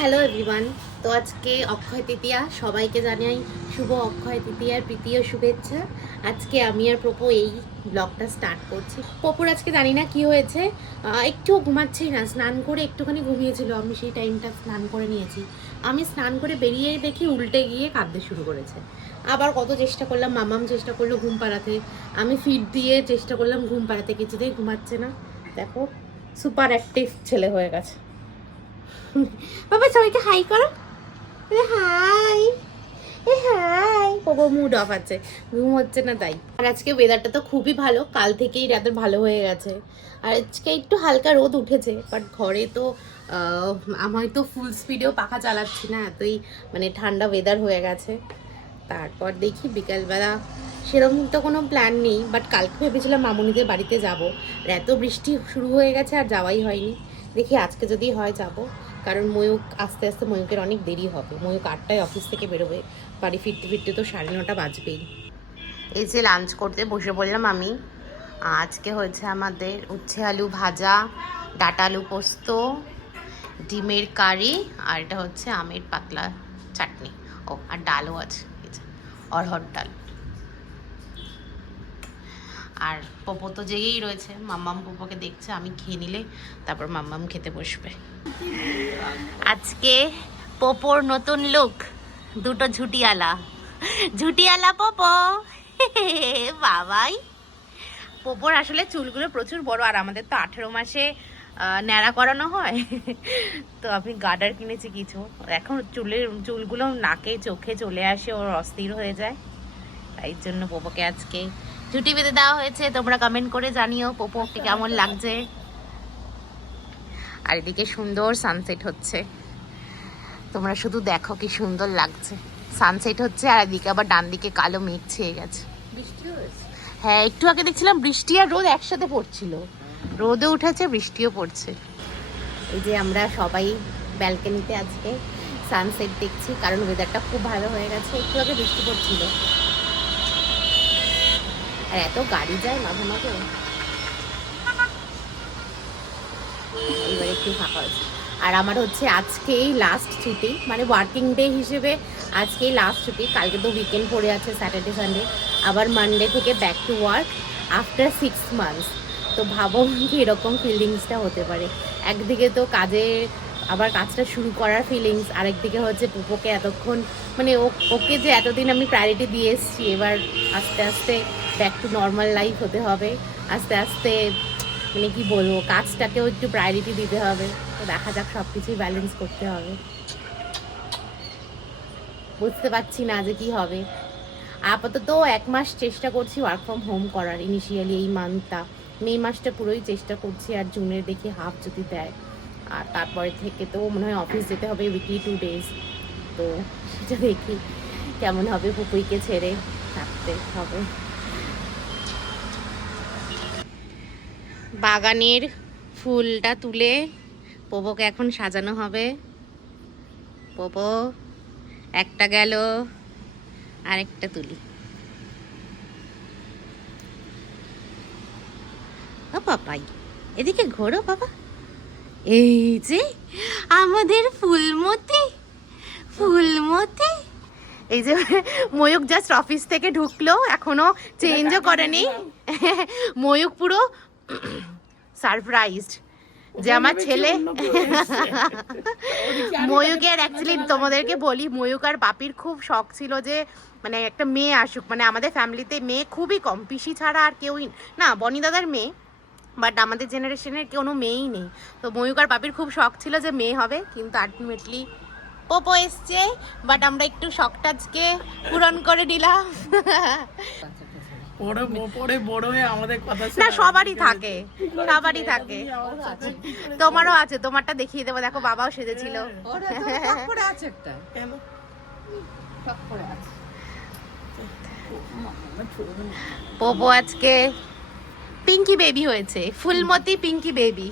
Hello everyone. তো আজকে অক্ষয় তৃতীয়া, সবাইকে জানাই শুভ অক্ষয় তৃতীয়ার প্রীতি ও শুভেচ্ছা। আজকে আমি আর প্রপো এই ব্লগটা স্টার্ট করছি। পপুর আজকে জানি না কি হয়েছে, একটু ঘুমাচ্ছেই না। স্নান করে একটুখানি ঘুমিয়েছিল, আমি সেই টাইমটা স্নান করে নিয়েছি। আমি স্নান করে বেরিয়েই দেখি উল্টে গিয়ে কাঁদতে শুরু করেছে। আবার কত চেষ্টা করলাম, মামাম চেষ্টা করলো ঘুম পাড়াতে, আমি ফিড দিয়ে চেষ্টা করলাম ঘুম পাড়াতে, কিছুতেই ঘুমাচ্ছে না। দেখো সুপার অ্যাক্টিভ ছেলে হয়ে গেছে। বাবা সবাইকে হাই করো, হাই হাই। বাবা মুড অফ আছে, ঘুম হচ্ছে না তাই। আর আজকে ওয়েদারটা তো খুবই ভালো, কাল থেকেই রাতে ভালো হয়ে গেছে। আর আজকে একটু হালকা রোদ উঠেছে, বাট ঘরে তো আমি তো ফুল স্পিডেও পাখা চালাচ্ছি না, এতই মানে ঠান্ডা ওয়েদার হয়ে গেছে। তারপর দেখি বিকালবেলা সেরকম তো কোনো প্ল্যান নেই, বাট কালকে ভেবেছিলাম মামুনিদের বাড়িতে যাব। আর এত বৃষ্টি শুরু হয়ে গেছে আর যাওয়াই হয়নি। দেখি আজকে যদি হয় যাব, কারণ ময়ূক আস্তে আস্তে ময়ূকের অনেক দেরি হবে। ময়ূক 8টায় অফিস থেকে বেরোবে, বাড়ি ফিরতে ফিরতে তো 9:30 বাজবেই। এই যে লাঞ্চ করতে বসে বললাম আমি। আজকে হয়েছে আমাদের উচ্ছে আলু ভাজা, ডাটা আলু পোস্ত, ডিমের কারি, আর এটা হচ্ছে আমের পাতলা চাটনি। ও আর ডালও আছে, অরহর ডাল। আর পপো তো জেগেই রয়েছে, মাম্মাম পপোকে দেখছে। আমি খেয়ে নিলে তারপর মাম্মাম খেতে বসবে। আজকে পপোর নতুন লুক, দুটো ঝুটিয়ালা পপো। বাবাই, পপোর আসলে চুলগুলো প্রচুর বড়, আর আমাদের তো 18 মাসে ন্যাড়া করানো হয়। তো আমি গার্ডার কিনেছি কিছু, এখন চুলগুলো নাকে চোখে চলে আসে, ওর অস্থির হয়ে যায়। তাই জন্য পপোকে আজকে ঝুটি বেঁধে দেওয়া হয়েছে। তোমরা কমেন্ট করে জানিও পপোকে কেমন লাগছে। আর এদিকে সুন্দর সানসেট হচ্ছে, তোমরা শুধু দেখো কি সুন্দর লাগছে। সানসেট হচ্ছে, আর এদিকে আবার ডান দিকে কালো মেঘ ছেয়ে গেছে। হ্যাঁ, একটু আগে দেখছিলাম বৃষ্টি আর রোদ একসাথে পড়ছিল, রোদও উঠেছে বৃষ্টিও পড়ছে। এই যে আমরা সবাই ব্যালকনিতে আজকে সানসেট দেখছি, কারণ ওয়েদারটা খুব ভালো হয়ে গেছে। একটু আগে বৃষ্টি পড়ছিল, আর এত গাড়ি যায় মাঝে মাঝে। এবার একটু ফাঁকা হয়েছে। আর আমার হচ্ছে আজকেই লাস্ট ছুটি, মানে ওয়ার্কিং ডে হিসেবে আজকেই লাস্ট ছুটি। কালকে তো উইকেন্ড পড়ে আছে, স্যাটারডে সানডে। আবার মানডে থেকে back to work after 6 months. তো ভাবো কি এরকম ফিলিংসটা হতে পারে। একদিকে তো আবার কাজটা শুরু করার ফিলিংস, আরেকদিকে হচ্ছে পুপোকে এতক্ষণ মানে ওকে যে এতদিন আমি প্রায়োরিটি দিয়ে এসেছি, এবার আস্তে আস্তে ব্যাক টু নর্মাল লাইফ হতে হবে। আস্তে আস্তে মানে কি বলবো, কাজটাকেও একটু প্রায়োরিটি দিতে হবে। তো দেখা যাক, সব কিছুই ব্যালেন্স করতে হবে। বুঝতে পারছি না যে কি হবে। আপাতত 1 মাস চেষ্টা করছি ওয়ার্ক ফ্রম হোম করার। ইনিশিয়ালি এই মান্থটা, মে মাসটা পুরোই চেষ্টা করছি, আর জুনের দেখি হাফ যদি দেয়। আর তারপরে থেকে তো মনে হয় অফিস যেতে হবে উইকলি 2 days। তো সেটা দেখি কেমন হবে, পুপুইকে ছেড়ে থাকতে হবে। বাগানের ফুলটা তুলে পোপোকে এখন সাজানো হবে। পোপো একটা গেল, আরেকটা তুলি। ও পাপাই, এদিকে ঘোরো বাবা। এই যে আমাদের ফুলমতি। এই যে ময়ূক জাস্ট অফিস থেকে ঢুকলো, এখনো চেঞ্জও করেনি। ময়ূক পুরো সারপ্রাইজড যে আমার ছেলে। ময়ূকের অ্যাকচুয়ালি তোমাদেরকে বলি, ময়ূক আর বাপির খুব শখ ছিল যে মানে একটা মেয়ে আসুক। মানে আমাদের ফ্যামিলিতে মেয়ে খুবই কম, পিসি ছাড়া আর কেউই না, বনি দাদার মেয়ে, বাট আমাদের জেনারেশনের কোনো মেয়েই নেই। তো ময়ূক আর বাপির খুব শখ ছিল যে মেয়ে হবে, কিন্তু আলটিমেটলি পোপো এসছে। বাট আমরা একটু শখটা আজকে পূরণ করে দিলাম। না, সবারই থাকে। তোমারও আছে, তোমারটা দেখিয়ে দেবো। দেখো বাবাও সেজেছিল। পোপো আজকে পিঙ্কি বেবি হয়েছে, ফুলমতি পিঙ্কি বেবি।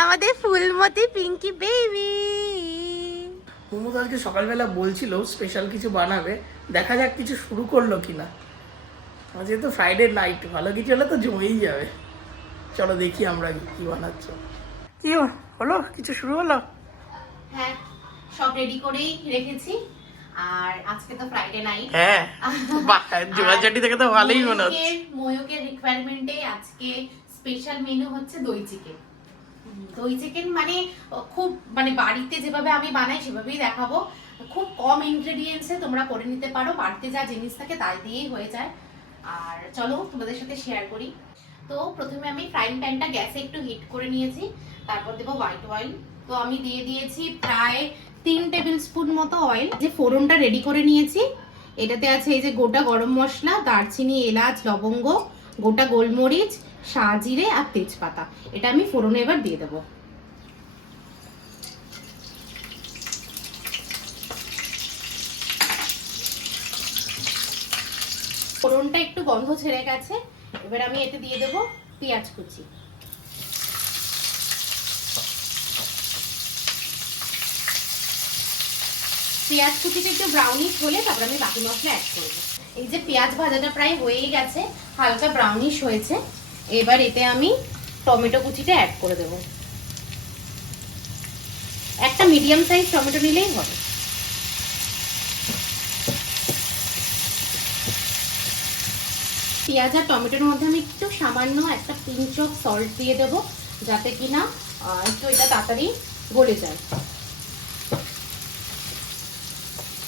আমাদের ফুলমতি পিঙ্কি বেবি। মোমো আজকে সকালবেলা বলছিল স্পেশাল কিছু বানাবে, দেখা যাক কিছু শুরু করলো কিনা। যেহেতু ফ্রাইডে নাইট, ভালো কিছু হলে তো জমেই যাবে। চলো দেখি আমরা কি বানাচ্ছ। কি হলো, কিছু শুরু হলো? হ্যাঁ, সব রেডি করেই রেখেছি। আর আজকে তো ফ্রাইডে নাইট। হ্যাঁ বাহ, জোড়াচাটি থেকে তো ভালোই মনে হচ্ছে। ময়ূকের রিকোয়ারমেন্টে আজকে স্পেশাল মেনু হচ্ছে দই চিকেন। দই চিকেন মানে খুব মানে বাড়িতে যেভাবে আমি বানাই সেভাবেই দেখাবো। খুব কম ইনগ্রেডিয়েন্টসে তোমরা করে নিতে পারো, বাড়িতে যা জিনিস থাকে তাই দিয়েই হয়ে যায়। আর চলো তোমাদের সাথে শেয়ার করি। তো প্রথমে আমি ফ্রাইং প্যানটা গ্যাসে একটু হিট করে নিয়েছি, তারপর দেবো হোয়াইট অয়েল। তো আমি দিয়ে দিয়েছি প্রায় 3 টেবিল স্পুন মতো অয়েল। যে ফোড়নটা রেডি করে নিয়েছি, এটাতে আছে এই যে গোটা গরম মশলা, দারচিনি, এলাচ, লবঙ্গ, গোটা গোলমরিচ, শাহজিরে আর তেজপাতা। এটা আমি ফোড়নে এবার দিয়ে দেবো। ফোড়নটা একটু গন্ধ ছেড়ে গেছে, এবার আমি এতে দিয়ে দেবো পেঁয়াজ কুচি। পেঁয়াজ কুচিটা একটু ব্রাউনিশ হলে তারপর আমি বাকি মশলা অ্যাড করবো। এই যে পেঁয়াজ ভাজাটা প্রায় হয়েই গেছে, হালকা ব্রাউনিশ হয়েছে। এবার এতে আমি টমেটো কুচিটা অ্যাড করে দেবো। একটা মিডিয়াম সাইজ টমেটো নিলেই হবে। পেঁয়াজ আর টমেটোর মধ্যে আমি একটু সামান্য একটা পিঞ্চ অফ সল্ট দিয়ে দেবো, যাতে কিনা একটু এটা তাড়াতাড়ি গলে যায়।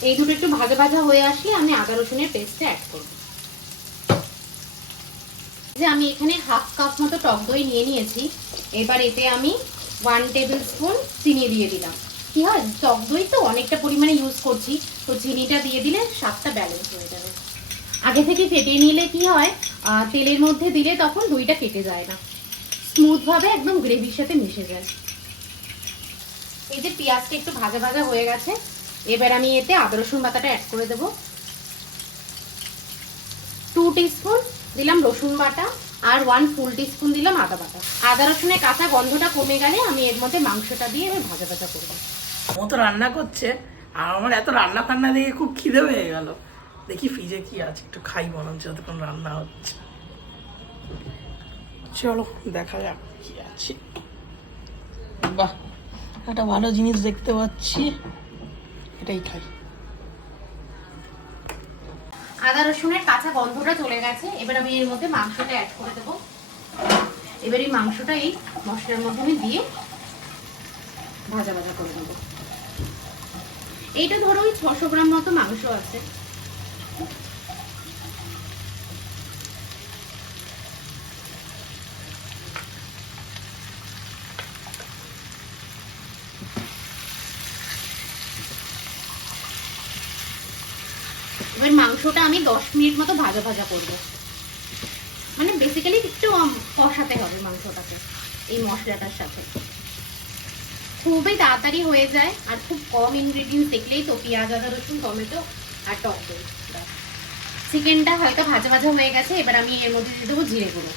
এই দুটো একটু ভাজা ভাজা হয়ে আসলে আমি আদা রসুনের পেস্টটা অ্যাড করব। যে আমি এখানে হাফ কাপ মতো টক দই নিয়ে নিয়েছি। এবার এতে আমি 1 টেবিল স্পুন চিনি দিয়ে দিলাম। কি হয়, টক দই তো অনেকটা পরিমাণে ইউজ করছি, তো চিনিটা দিয়ে দিলে স্বাদটা ব্যালেন্স হয়ে যাবে। আগে থেকে ফেটিয়ে নিলে কি হয়, তেলের মধ্যে দিলে তখন দইটা কেটে যায় না, স্মুথ ভাবে একদম গ্রেভির সাথে মিশে যায়। এই যে পেঁয়াজটা একটু ভাজা ভাজা হয়ে গেছে, এবার আমি এতে আদা রসুন বাটাটা অ্যাড করে দেবো। 2 টিস্পুন দিলাম রসুন বাটা আর 1 ফুল টিস্পুন দিলাম আদা বাটা। আদা রসুনের কাঁচা গন্ধটা কমে গেলে আমি এর মধ্যে মাংসটা দিয়ে আমি ভাজা ভাজা করবো। ও তো রান্না করছে আর আমার এত রান্না ফান্না দেখে খুব খিদে হয়ে গেল। দেখি ফ্রিজে কি আছে, একটু খাই মনে হচ্ছে যতক্ষণ রান্না হচ্ছে। চলো দেখা যাক কি আছে। বাহ, একটা ভালো জিনিস দেখতে পাচ্ছি, এটাই খাই। আদা রসুনের কাঁচা গন্ধটা চলে গেছে, এবার আমি এর মধ্যে মাংসটা অ্যাড করে দেবো। এবার এই মাংসটা এই মশলার মধ্যে আমি দিয়ে ভাজা ভাজা করে দেবো। এইটা ধরো ওই 600 গ্রাম মতো মাংস আছে। এবার মাংসটা আমি 10 মিনিট মতো ভাজা ভাজা করবো। মানে বেসিক্যালি একটু কষাতে হবে মাংসটাকে এই মশলাটার সাথে। খুবই তাড়াতাড়ি হয়ে যায় আর খুব কম ইনগ্রেডিয়েন্টস দেখলেই তো, পেঁয়াজ, আদা রসুন, টমেটো আর টক দই। চিকেনটা হালকা ভাজা ভাজা হয়ে গেছে, এবার আমি এর মধ্যে দিয়ে দেবো জিরে গুঁড়ো।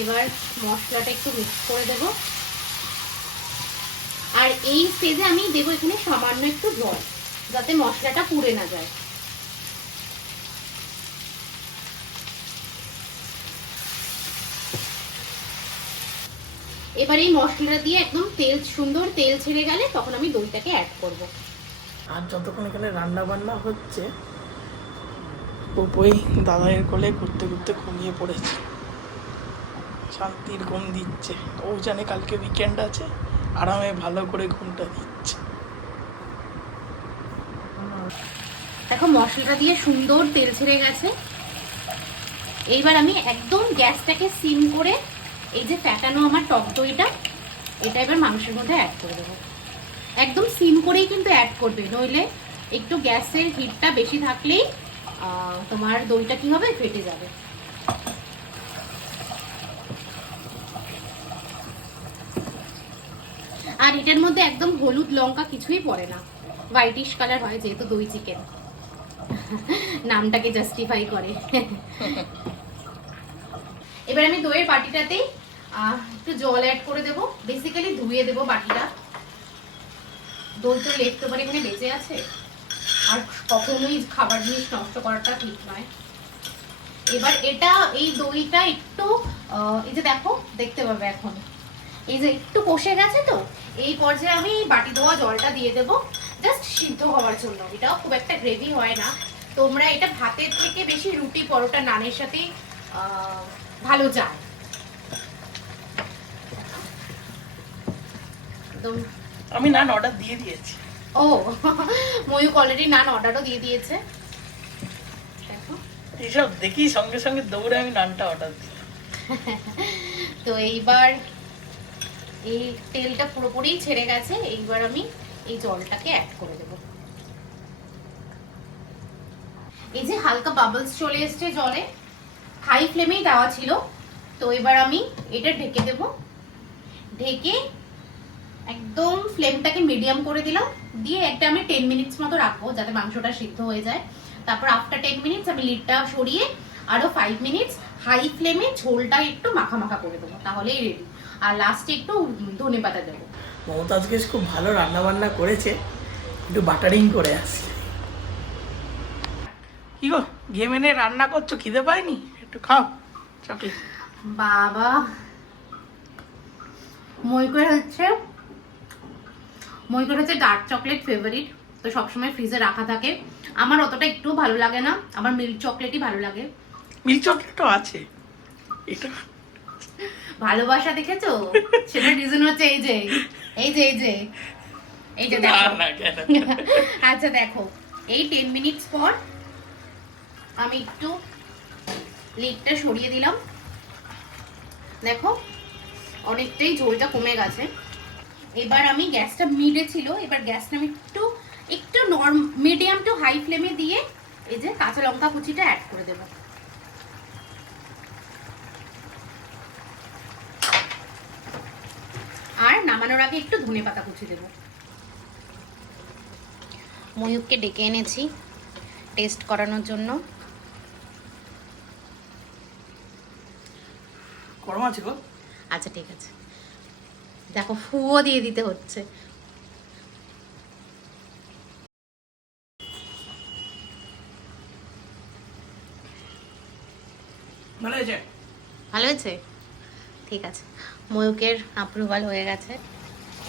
এবার মশলাটা একটু মিক্স করে দেবো। আর এই স্টেজে আমি দেবো এখানে সামান্য একটু জল, যাতে মশলাটা পুড়ে না যায়। এবার এই মশলাটা দিয়ে একদম সুন্দর তেল ছেড়ে গেলে তখন আমি দইটাকে অ্যাড করব। আর যতক্ষণ এখানে রান্না বান্না হচ্ছে, ওই দাদাইয়ের কোলে ঘুরতে ঘুরতে ঘুমিয়ে পড়েছে, শান্তির ঘুম দিচ্ছে। ও জানে কালকে উইকেন্ড আছে, আরামে ভালো করে ঘুমটা দিচ্ছে। দেখো মশলাটা দিয়ে সুন্দর তেল ছেড়ে গেছে। এইবার আমি একদম গ্যাসটাকে সিম করে এই যে ফ্যাটানো আমার টক দইটা, এটা এবার মাংসের মধ্যে অ্যাড করে দেবো। একদম সিম করেই কিন্তু অ্যাড করবে, নইলে একটু গ্যাসের হিটটা বেশি থাকলেই তোমার দইটা কি হবে, ফেটে যাবে। আর এটার মধ্যে একদম হলুদ লঙ্কা কিছুই পড়ে না, হোয়াইটিশ কালার হয় যেহেতু দই চিকেন, নামটাকে জাস্টিফাই করে। এবার আমি দইয়ের বাটিটাতে একটু জল অ্যাড করে দেবো, বেসিক্যালি ধুয়ে দেবো বাটিটা। দই তো লেফট ওভার এখানে বেঁচে আছে, আর কখনোই খাবার জিনিস নষ্ট করাটা ঠিক নয়। এবার এটা এই দইটা একটু এই যে দেখো দেখতে পাবে এখন এই যে একটু কষে গেছে তো, এই পর্যায়ে আমি বাটি ধোয়া জলটা দিয়ে দেবো জাস্ট সিদ্ধ হওয়ার জন্য। এটাও খুব একটা গ্রেভি হয় না, তোমরা এটা ভাতের থেকে বেশি রুটি পরোটা নানের সাথে ভালো যায়। একদম আমি নান অর্ডার দিয়ে দিয়েছি। ও ময়ূক অলরেডি নান অর্ডারও দিয়ে দিয়েছে। দেখো এইসব দেখি সঙ্গে সঙ্গে দৌড়ে আমি নানটা অর্ডার দিই। তো এইবার এই তেলটা পুরোপুরি ছেড়ে গেছে, এইবার আমি এই জলটাকে অ্যাড করে দেব। এই যে হালকা বাবলস চলে এসছে জলে, হাই ফ্লেমেই দেওয়া ছিল। তো এবার আমি এটা ঢেকে দেব, ঢেকে একদম ফ্লেমটাকে মিডিয়াম করে দিলাম, দিয়ে একটা আমি 10 মিনিটস মতো রাখবো যাতে মাংসটা সিদ্ধ হয়ে যায়। তারপর আফটার 10 মিনিটস আমি লিডটা সরিয়ে আরো 5 মিনিটস হাই ফ্লেমে ঝোলটা একটু মাখা মাখা করে দেবো, তাহলেই রেডি। আর লাস্টে একটু ধনেপাতা দেবো। মমতা আজকে খুব ভালো রান্না বান্না করেছে, একটু বাটারিং করে আসি। কি গো ঘেমে নে রান্না করছো, খিদে পায়নি? একটু খাও চকলেট। বাবা ময়ূকের হচ্ছে ডার্ক চকলেট ফেভারিট, তো সবসময় ফ্রিজে রাখা থাকে। আমার অতটা একটু ভালো লাগে না, আমার মিল্ক চকলেটই ভালো লাগে। মিল্ক চকলেটও আছে, এটা ভালোবাসা দেখেছো? সেটার রিজন হচ্ছে এই যে দেখো। আচ্ছা দেখো, এই 10 মিনিটস পর আমি একটু লিডটা সরিয়ে দিলাম, দেখো অনেকটাই ঝোলটা কমে গেছে। এবার আমি গ্যাসটা মিডে ছিল, এবার গ্যাসটা আমি একটু মিডিয়াম টু হাই ফ্লেমে দিয়ে এই যে কাঁচা লঙ্কা কুচিটা অ্যাড করে দেবো। আর নামানোর আগে একটু ধনেপাতা কুচি দেবো। ময়ূককে ডেকে এনেছি টেস্ট করানোর জন্য। গরম আছে গো? আচ্ছা ঠিক আছে, দেখো ফুও দিয়ে দিতে হচ্ছে। ভালো হয়েছে? ভালো হয়েছে, ঠিক আছে। ময়ূকের অ্যাপ্রুভাল হয়ে গেছে।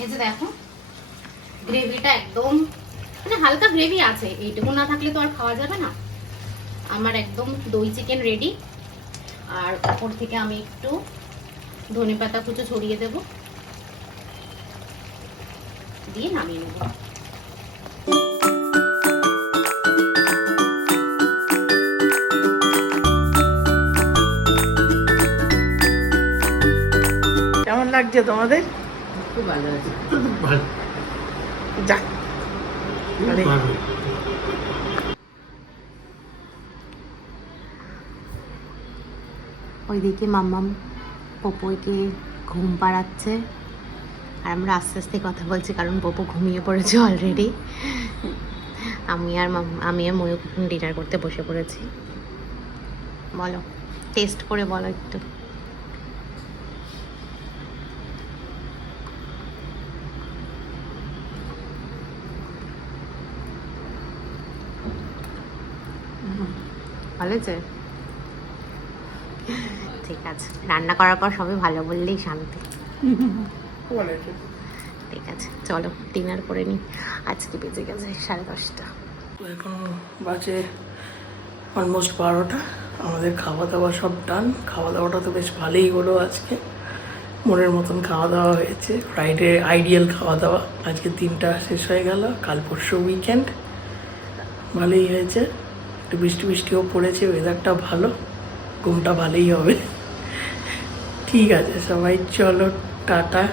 এই যে দেখো গ্রেভিটা একদম মানে হালকা গ্রেভি আছে, এইটুকু না থাকলে তো আর খাওয়া যাবে না। আমার একদম দই চিকেন রেডি। আর উপর থেকে আমি একটু ধনেপাতা কুচো ছড়িয়ে দেব, দিয়ে নামিয়ে নেব। কেমন লাগছে তোমাদের? খুব ভালো আছে। যাক ওইদিকে মাম্মাম পপুকে ঘুম পাড়াচ্ছে, আর আমরা আস্তে আস্তে কথা বলছি কারণ পপু ঘুমিয়ে পড়েছে অলরেডি। আমি আর ময়ূক ডিনার করতে বসে পড়েছি। বলো, টেস্ট করে বলো একটু। ভালো হয়েছে? ঠিক আছে, রান্না করার পর সবাই ভালো বললেই শান্তি। ঠিক আছে চলো ডিনার করে নিই, আজকে বেজে গেছে 10:30। তো এখন বাজে অলমোস্ট 12টা। আমাদের খাওয়া দাওয়া সব ডান। খাওয়া দাওয়াটা তো বেশ ভালোই হলো আজকে, মনের মতন খাওয়া দাওয়া হয়েছে। ফ্রাইডে আইডিয়াল খাওয়া দাওয়া। আজকে 3টা শেষ হয়ে গেল, কাল পরশু উইকেন্ড, ভালোই হয়েছে। একটু বৃষ্টিও পড়েছে, ওয়েদারটা ভালো, ঘুমটা ভালোই হবে। ঠিক আছে সবাই, চলো টাটা।